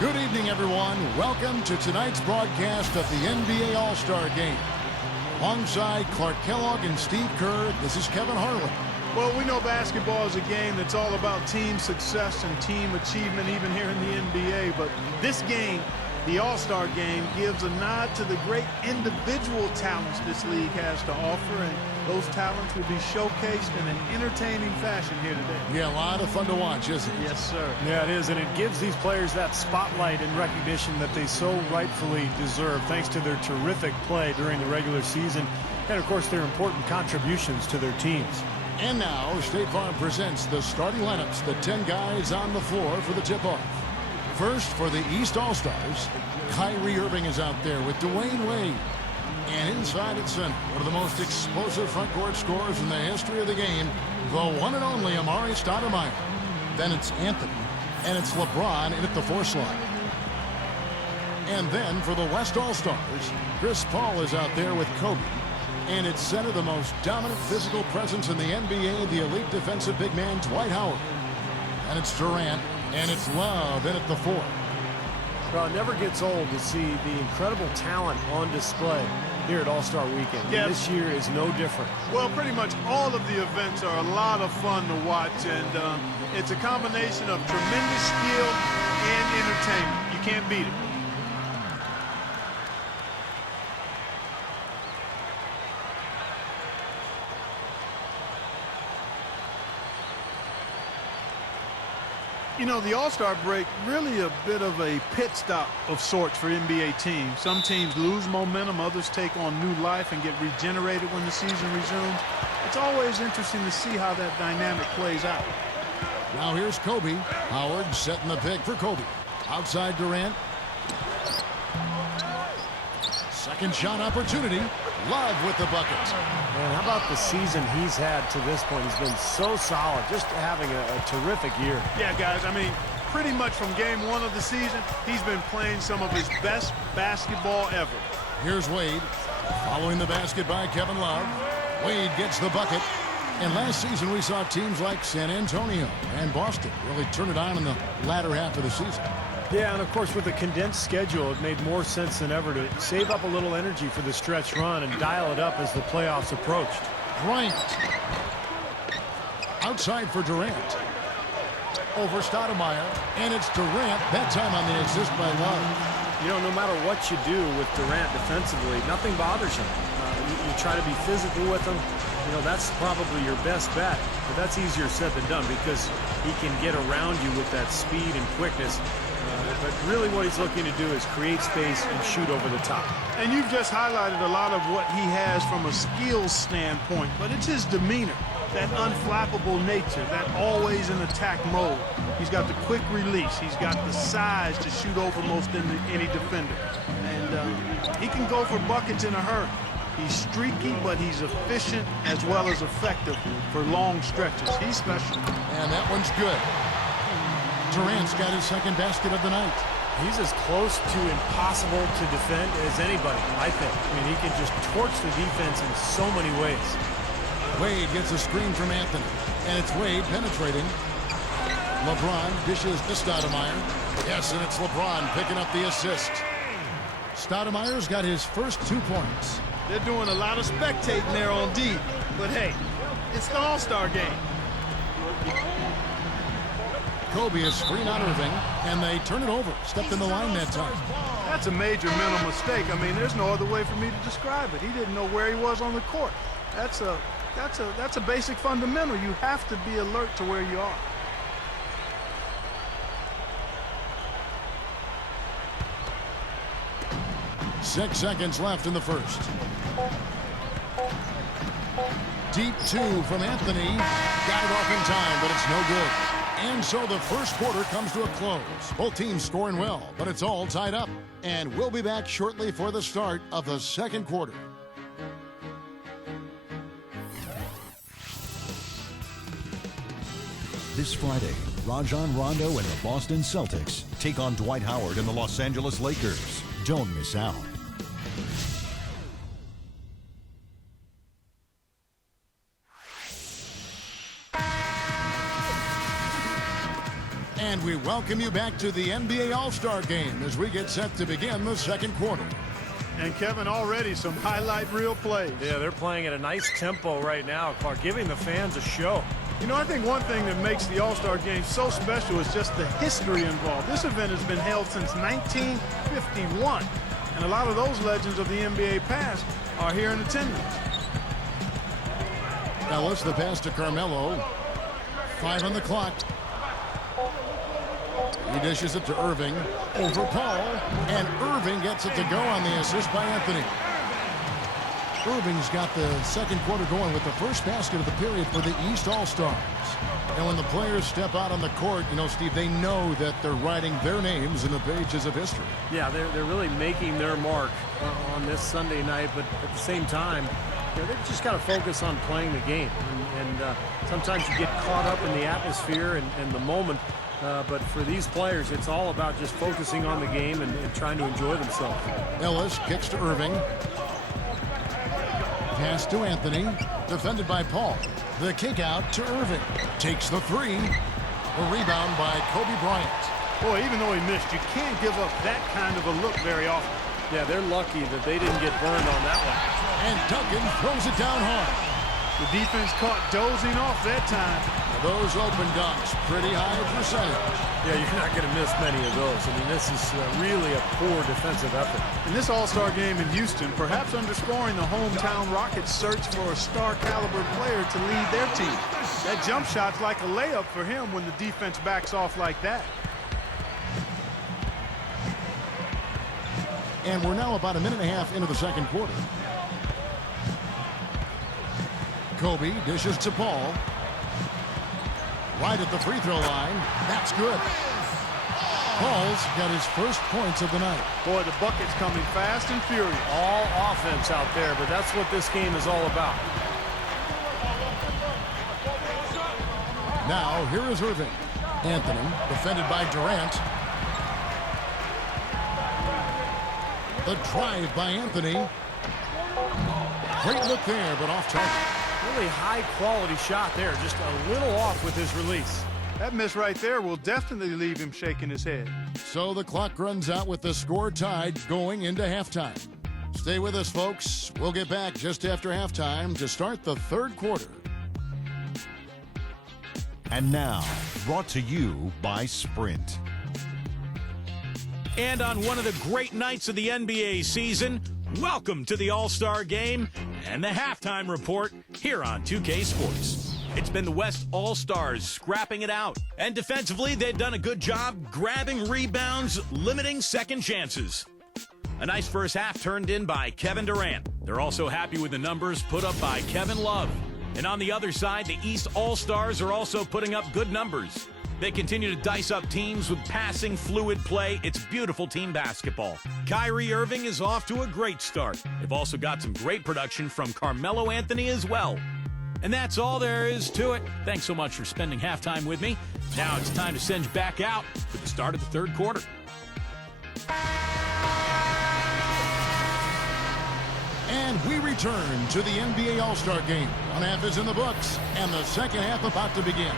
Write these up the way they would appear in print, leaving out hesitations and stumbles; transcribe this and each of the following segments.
Good evening, everyone. Welcome to tonight's broadcast of the NBA All-Star Game. Alongside Clark Kellogg and Steve Kerr, this is Kevin Harlan. Well, we know basketball is a game that's all about team success and team achievement, even here in the NBA. But this game, the All-Star Game, gives a nod to the great individual talents this league has to offer, and those talents will be showcased in an entertaining fashion here today. Yeah, a lot of fun to watch, isn't it? Yes, sir. Yeah, it is, and it gives these players that spotlight and recognition that they so rightfully deserve, thanks to their terrific play during the regular season and, of course, their important contributions to their teams. And now, State Farm presents the starting lineups, the 10 guys on the floor for the tip-off. First, for the East All-Stars, Kyrie Irving is out there with Dwayne Wade. And inside at center, one of the most explosive front-court scorers in the history of the game, the one and only Amari Stoudemire. Then it's Anthony, and it's LeBron in at the 4 slot. And then for the West All-Stars, Chris Paul is out there with Kobe. And it's center, the most dominant physical presence in the NBA, the elite defensive big man, Dwight Howard. And it's Durant, and it's Love in at the 4. Well, it never gets old to see the incredible talent on display here at All-Star Weekend. Yes. This year is no different. Well, pretty much all of the events are a lot of fun to watch, and it's a combination of tremendous skill and entertainment. You can't beat it. You know, the All-Star break, really a bit of a pit stop of sorts for NBA teams. Some teams lose momentum, others take on new life and get regenerated when the season resumes. It's always interesting to see how that dynamic plays out. Now here's Kobe. Howard setting the pick for Kobe. Outside Durant. Second shot opportunity. Love with the bucket. Man, how about the season he's had to this point? He's been so solid, just having a terrific year. Yeah, guys, I mean, pretty much from game 1 of the season, he's been playing some of his best basketball ever. Here's Wade. Following the basket by Kevin Love. Wade gets the bucket. And last season we saw teams like San Antonio and Boston really turn it on in the latter half of the season. Yeah, and of course with a condensed schedule, it made more sense than ever to save up a little energy for the stretch run and dial it up as the playoffs approached. Bryant. Outside for Durant. Over Stoudemire. And it's Durant, that time on the assist by Love. You know, no matter what you do with Durant defensively, nothing bothers him. You try to be physical with him. You know, that's probably your best bet. But that's easier said than done because he can get around you with that speed and quickness. But really what he's looking to do is create space and shoot over the top. And you've just highlighted a lot of what he has from a skills standpoint, but it's his demeanor, that unflappable nature, that always in attack mode. He's got the quick release. He's got the size to shoot over most any defender. And he can go for buckets in a hurry. He's streaky, but he's efficient as well as effective for long stretches. He's special. And that one's good. Durant's got his second basket of the night. He's as close to impossible to defend as anybody, I think. I mean, he can just torch the defense in so many ways. Wade gets a screen from Anthony. And it's Wade penetrating. LeBron dishes to Stoudemire. Yes, and it's LeBron picking up the assist. Stoudemire's got his first 2 points. They're doing a lot of spectating there on D. But hey, it's the All-Star game. Kobe is screen on Irving, and they turn it over. Stepped in the line that time. That's a major mental mistake. I mean, there's no other way for me to describe it. He didn't know where he was on the court. That's a basic fundamental. You have to be alert to where you are. Six seconds left in the first. Deep 2 from Anthony. Got it off in time, but it's no good. And so the first quarter comes to a close. Both teams scoring well, but it's all tied up. And we'll be back shortly for the start of the second quarter. This Friday, Rajon Rondo and the Boston Celtics take on Dwight Howard and the Los Angeles Lakers. Don't miss out. And we welcome you back to the NBA All-Star Game as we get set to begin the second quarter. And Kevin, already some highlight reel plays. Yeah, they're playing at a nice tempo right now, Clark, giving the fans a show. You know, I think one thing that makes the All-Star Game so special is just the history involved. This event has been held since 1951, and a lot of those legends of the NBA past are here in attendance. Ellis, the pass to Carmelo. 5 on the clock. He dishes it to Irving. Over Paul. And Irving gets it to go on the assist by Anthony. Irving's got the second quarter going with the first basket of the period for the East All-Stars. And when the players step out on the court, you know, Steve, they know that they're writing their names in the pages of history. Yeah, they're really making their mark on this Sunday night, but at the same time, you know, they've just got to focus on playing the game. And sometimes you get caught up in the atmosphere and the moment. But for these players, it's all about just focusing on the game and trying to enjoy themselves. Ellis kicks to Irving. Pass to Anthony. Defended by Paul. The kick out to Irving. Takes the three. A rebound by Kobe Bryant. Boy, even though he missed, you can't give up that kind of a look very often. Yeah, they're lucky that they didn't get burned on that one. And Duncan throws it down hard. The defense caught dozing off that time. Those open dunks, pretty high percentage. Yeah, you're not going to miss many of those. I mean, this is really a poor defensive effort. In this All-Star game in Houston, perhaps underscoring the hometown Rockets' search for a star-caliber player to lead their team. That jump shot's like a layup for him when the defense backs off like that. And we're now about a minute and a half into the second quarter. Kobe dishes to Paul. Right at the free throw line. That's good. Paul's got his first points of the night. Boy, the bucket's coming fast and furious. All offense out there, but that's what this game is all about. Now, here is Irving. Anthony, defended by Durant. The drive by Anthony. Great look there, but off target. Really high-quality shot there, just a little off with his release. That miss right there will definitely leave him shaking his head. So the clock runs out with the score tied going into halftime. Stay with us, folks. We'll get back just after halftime to start the third quarter. And now, brought to you by Sprint. And on one of the great nights of the NBA season, welcome to the All-Star Game and the halftime report here on 2K Sports. It's been the West All-Stars scrapping it out. And defensively, they've done a good job grabbing rebounds, limiting second chances. A nice first half turned in by Kevin Durant. They're also happy with the numbers put up by Kevin Love. And on the other side, the East All-Stars are also putting up good numbers. They continue to dice up teams with passing, fluid play. It's beautiful team basketball. Kyrie Irving is off to a great start. They've also got some great production from Carmelo Anthony as well. And that's all there is to it. Thanks so much for spending halftime with me. Now it's time to send you back out for the start of the third quarter. And we return to the NBA All-Star Game. One half is in the books, and the second half about to begin.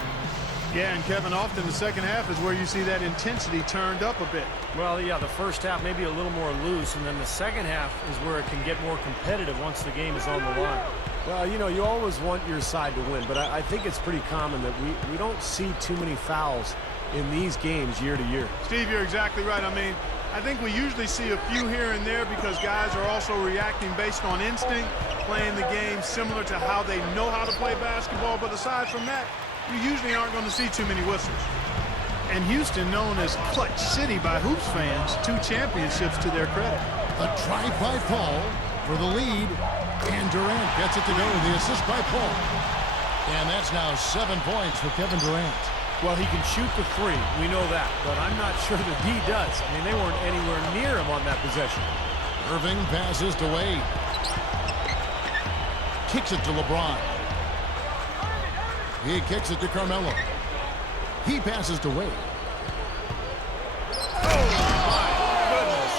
Yeah, and Kevin, often the second half is where you see that intensity turned up a bit. Well, yeah, the first half maybe a little more loose, and then the second half is where it can get more competitive once the game is on the line. Well, you know, you always want your side to win, but I think it's pretty common that we don't see too many fouls in these games year to year. Steve, you're exactly right. I mean, I think we usually see a few here and there because guys are also reacting based on instinct, playing the game similar to how they know how to play basketball. But aside from that, you usually aren't going to see too many whistles. And Houston, known as Clutch City by Hoops fans, 2 championships to their credit. The drive by Paul for the lead. And Durant gets it to go. The assist by Paul. And that's now 7 points for Kevin Durant. Well, he can shoot the three. We know that. But I'm not sure that he does. I mean, they weren't anywhere near him on that possession. Irving passes to Wade. Kicks it to LeBron. He kicks it to Carmelo. He passes to Wade. Oh, my goodness.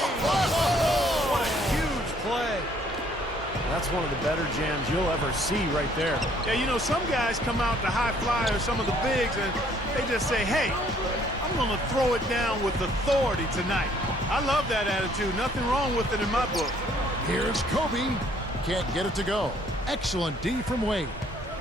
What a huge play. That's one of the better jams you'll ever see right there. Yeah, you know, some guys come out to high flyers, some of the bigs, and they just say, hey, I'm I'm going to throw it down with authority tonight. I love that attitude. Nothing wrong with it in my book. Here's Kobe. Can't get it to go. Excellent D from Wade.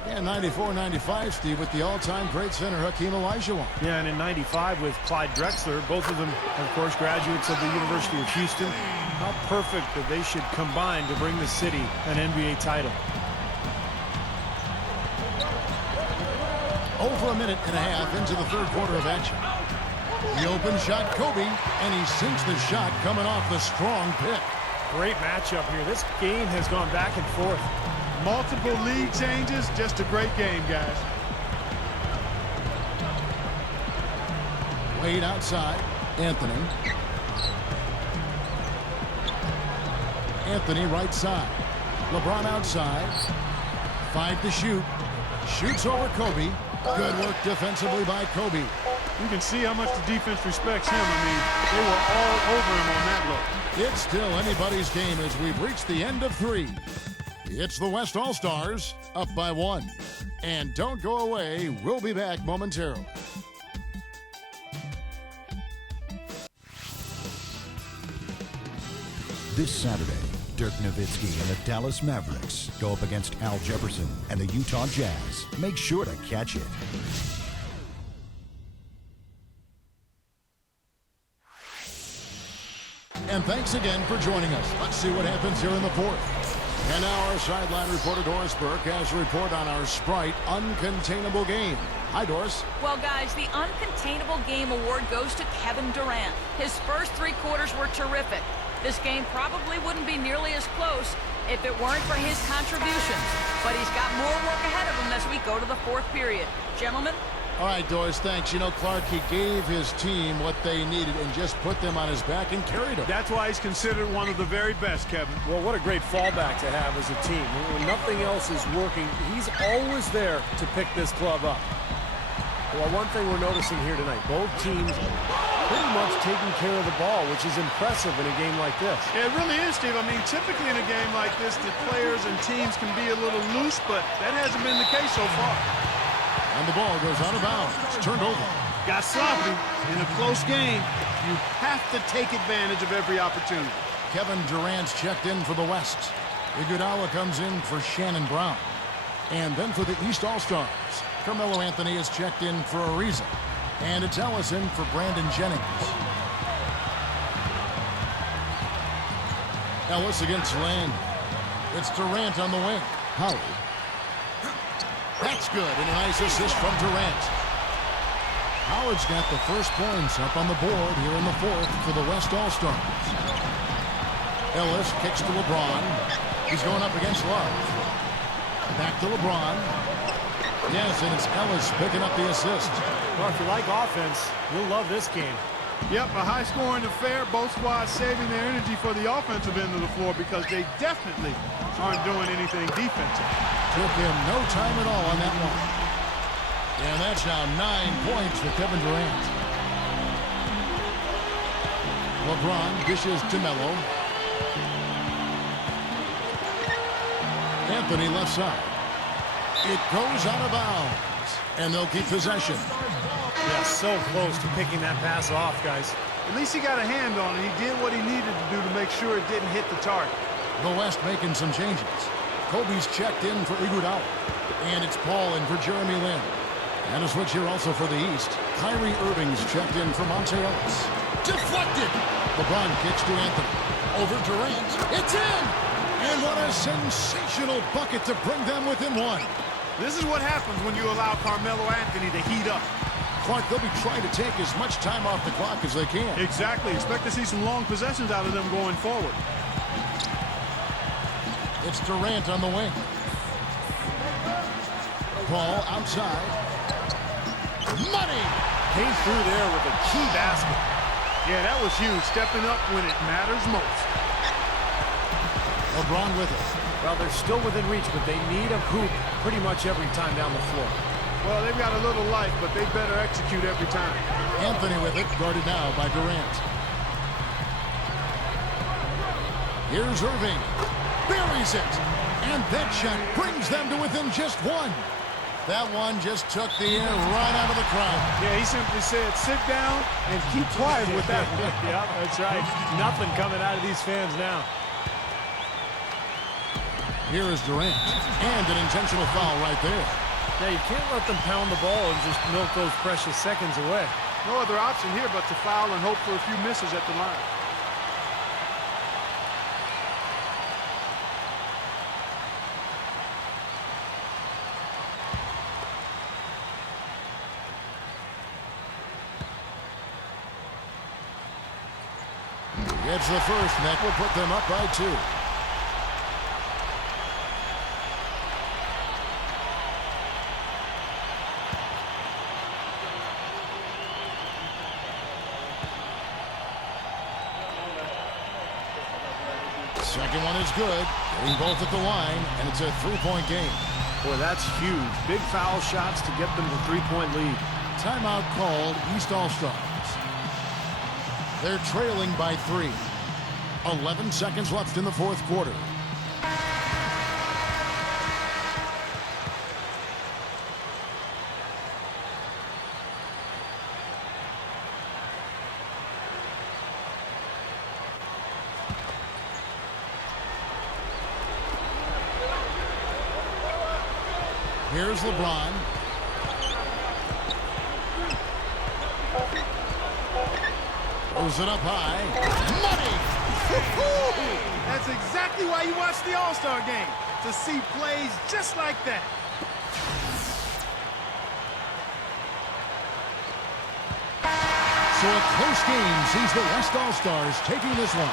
Yeah, 94-95, Steve, with the all-time great center, Hakeem Olajuwon. Yeah, and in 95 with Clyde Drexler, both of them, of course, graduates of the University of Houston. How perfect that they should combine to bring the city an NBA title. Over a minute and a half into the third quarter of action. The open shot, Kobe, and he sinks the shot coming off the strong pick. Great matchup here. This game has gone back and forth. Multiple lead changes, just a great game, guys. Wade outside, Anthony. Anthony right side. LeBron outside. 5 to shoot. Shoots over Kobe. Good work defensively by Kobe. You can see how much the defense respects him. I mean, they were all over him on that look. It's still anybody's game as we've reached the end of 3. It's the West All-Stars up by 1. And don't go away. We'll be back momentarily. This Saturday, Dirk Nowitzki and the Dallas Mavericks go up against Al Jefferson and the Utah Jazz. Make sure to catch it. And thanks again for joining us. Let's see what happens here in the 4th. And now our sideline reporter Doris Burke has a report on our Sprite Uncontainable Game. Hi, Doris. Well, guys, the Uncontainable Game Award goes to Kevin Durant. His first 3 quarters were terrific. This game probably wouldn't be nearly as close if it weren't for his contributions. But he's got more work ahead of him as we go to the 4th period. Gentlemen? All right, Doris, thanks. You know, Clark, he gave his team what they needed and just put them on his back and carried them. That's why he's considered one of the very best, Kevin. Well, what a great fallback to have as a team. When nothing else is working, he's always there to pick this club up. Well, one thing we're noticing here tonight, both teams pretty much taking care of the ball, which is impressive in a game like this. Yeah, it really is, Steve. I mean, typically in a game like this, the players and teams can be a little loose, but that hasn't been the case so far. And the ball goes out of bounds. It's turned over. Got sloppy. In a close game, you have to take advantage of every opportunity. Kevin Durant's checked in for the West. Iguodala comes in for Shannon Brown. And then for the East All-Stars, Carmelo Anthony is checked in for a reason. And it's Ellison for Brandon Jennings. Ellis against Land. It's Durant on the wing. Howard. That's good, and a nice assist from Durant. Howard's got the first points up on the board here in the 4th for the West All-Stars. Ellis kicks to LeBron. He's going up against Love. Back to LeBron. Yes, and it's Ellis picking up the assist. Well, if you like offense, you'll love this game. Yep, a high-scoring affair. Both squads saving their energy for the offensive end of the floor because they definitely aren't doing anything defensive. Took him no time at all on that one. And that's now 9 points for Kevin Durant. LeBron dishes to Melo. Anthony left side. It goes out of bounds. And they'll keep possession. Yeah, so close to picking that pass off, guys. At least he got a hand on it. He did what he needed to do to make sure it didn't hit the target. The West making some changes. Kobe's checked in for Iguodala. And it's Paul in for Jeremy Lin. And a switch here also for the East. Kyrie Irving's checked in for Monte Ellis. Deflected! LeBron kicks to Anthony. Over Durant. It's in! And what a sensational bucket to bring them within 1. This is what happens when you allow Carmelo Anthony to heat up. Clark, they'll be trying to take as much time off the clock as they can. Exactly. Expect to see some long possessions out of them going forward. It's Durant on the wing. Paul outside. Money! Came through there with a key basket. Yeah, that was huge. Stepping up when it matters most. LeBron with it. Well, they're still within reach, but they need a hoop pretty much every time down the floor. Well, they've got a little life, but they better execute every time. Anthony with it, guarded now by Durant. Here's Irving. Buries it. And that shot brings them to within just 1. That one just took the air right out of the crowd. Yeah, he simply said, sit down and keep quiet with that one. Yeah, that's right. Nothing coming out of these fans now. Here is Durant. And an intentional foul right there. Yeah, you can't let them pound the ball and just milk those precious seconds away. No other option here but to foul and hope for a few misses at the line. Gets the first, and that will put them up by 2. Second one is good. Getting both at the line, and it's a 3-point game. Boy, that's huge. Big foul shots to get them the 3-point lead. Timeout called, East All-Stars. They're trailing by 3. 11 seconds left in the fourth quarter. Here's LeBron. Throws it up high. Money! That's exactly why you watch the All-Star game, to see plays just like that. So a close game sees the West All-Stars taking this one.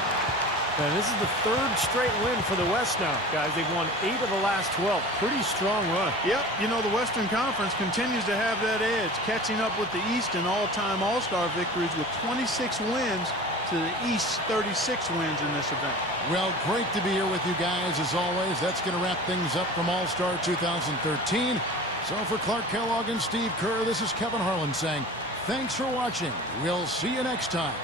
And this is the 3rd straight win for the West now, guys. They've won 8 of the last 12. Pretty strong run. Yep, you know, the Western Conference continues to have that edge, catching up with the East in all-time All-Star victories with 26 wins to the East's 36 wins in this event. Well, great to be here with you guys as always. That's going to wrap things up from All-Star 2013. So for Clark Kellogg and Steve Kerr, this is Kevin Harlan saying thanks for watching. We'll see you next time.